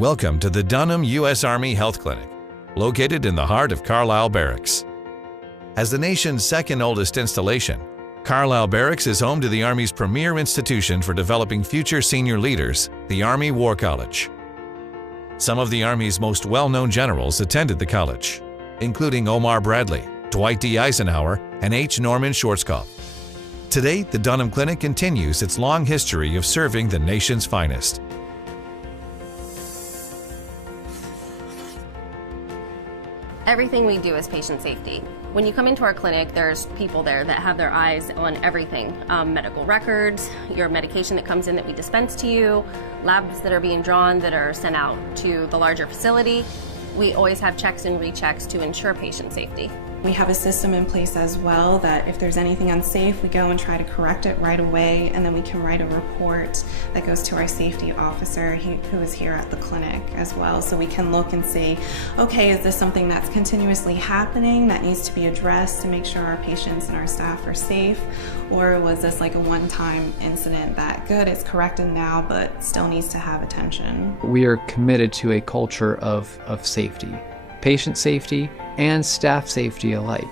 Welcome to the Dunham U.S. Army Health Clinic, located in the heart of Carlisle Barracks. As the nation's second oldest installation, Carlisle Barracks is home to the Army's premier institution for developing future senior leaders, the Army War College. Some of the Army's most well-known generals attended the college, including Omar Bradley, Dwight D. Eisenhower, and H. Norman Schwarzkopf. Today, the Dunham Clinic continues its long history of serving the nation's finest. Everything we do is patient safety. When you come into our clinic, there's people there that have their eyes on everything. Medical records, your medication that comes in that we dispense to you, labs that are being drawn that are sent out to the larger facility. We always have checks and rechecks to ensure patient safety. We have a system in place as well that if there's anything unsafe, we go and try to correct it right away, and then we can write a report that goes to our safety officer who is here at the clinic as well. So we can look and see, okay, is this something that's continuously happening that needs to be addressed to make sure our patients and our staff are safe? Or was this like a one-time incident that, good, it's corrected now, but still needs to have attention? We are committed to a culture of safety. Patient safety and staff safety alike.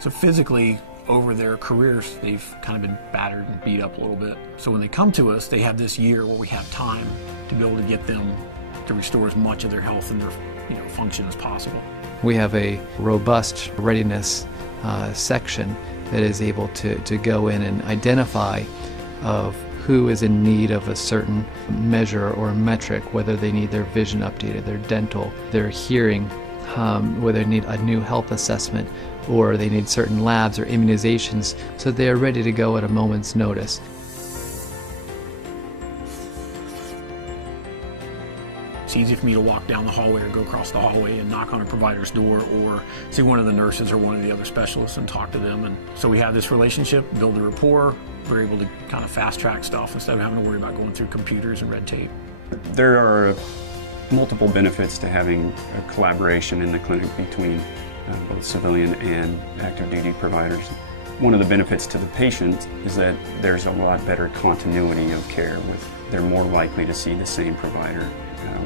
So physically, over their careers, they've kind of been battered and beat up a little bit. So when they come to us, they have this year where we have time to be able to get them to restore as much of their health and their function as possible. We have a robust readiness section that is able to go in and identify of who is in need of a certain measure or metric, whether they need their vision updated, their dental, their hearing, whether they need a new health assessment, or they need certain labs or immunizations, so they are ready to go at a moment's notice. It's easy for me to walk down the hallway or go across the hallway and knock on a provider's door or see one of the nurses or one of the other specialists and talk to them. And so we have this relationship, build a rapport. We're able to kind of fast track stuff instead of having to worry about going through computers and red tape. There are multiple benefits to having a collaboration in the clinic between both civilian and active duty providers. One of the benefits to the patient is that there's a lot better continuity of care. They're more likely to see the same provider.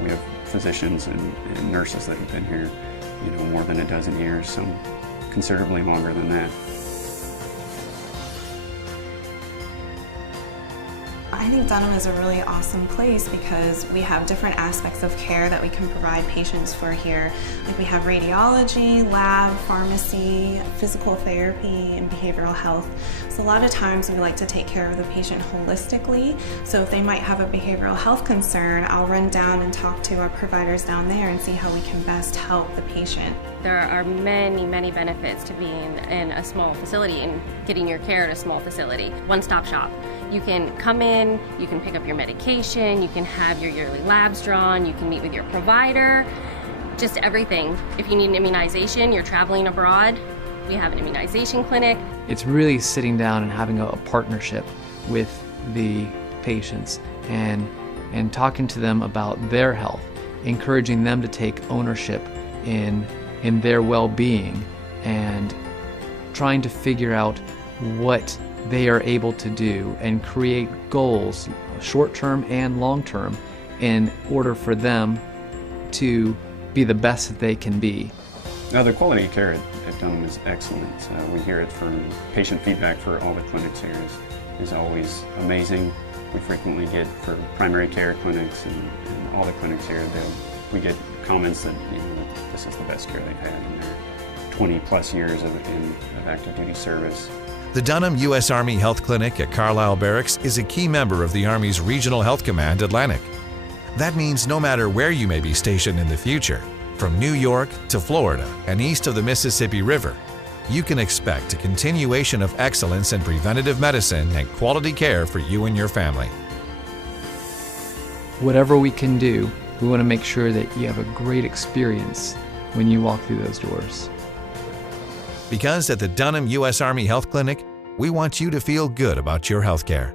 We have physicians and nurses that have been here, more than a dozen years, some considerably longer than that. I think Dunham is a really awesome place because we have different aspects of care that we can provide patients for here. Like we have radiology, lab, pharmacy, physical therapy, and behavioral health. So a lot of times we like to take care of the patient holistically. So if they might have a behavioral health concern, I'll run down and talk to our providers down there and see how we can best help the patient. There are many, many benefits to being in a small facility and getting your care at a small facility. One-stop shop. You can come in, you can pick up your medication, you can have your yearly labs drawn, you can meet with your provider, just everything. If you need an immunization, you're traveling abroad, we have an immunization clinic. It's really sitting down and having a partnership with the patients and talking to them about their health, encouraging them to take ownership in their well-being and trying to figure out what they are able to do and create goals, short-term and long-term, in order for them to be the best that they can be. Now, the quality of care at Dunham is excellent. We hear it from patient feedback for all the clinics here is always amazing. We frequently get for primary care clinics and all the clinics here, we get comments that this is the best care they've had in their 20-plus years of active duty service. The Dunham U.S. Army Health Clinic at Carlisle Barracks is a key member of the Army's Regional Health Command Atlantic. That means no matter where you may be stationed in the future, from New York to Florida and east of the Mississippi River, you can expect a continuation of excellence in preventative medicine and quality care for you and your family. Whatever we can do, we want to make sure that you have a great experience when you walk through those doors. Because at the Dunham U.S. Army Health Clinic, we want you to feel good about your health care.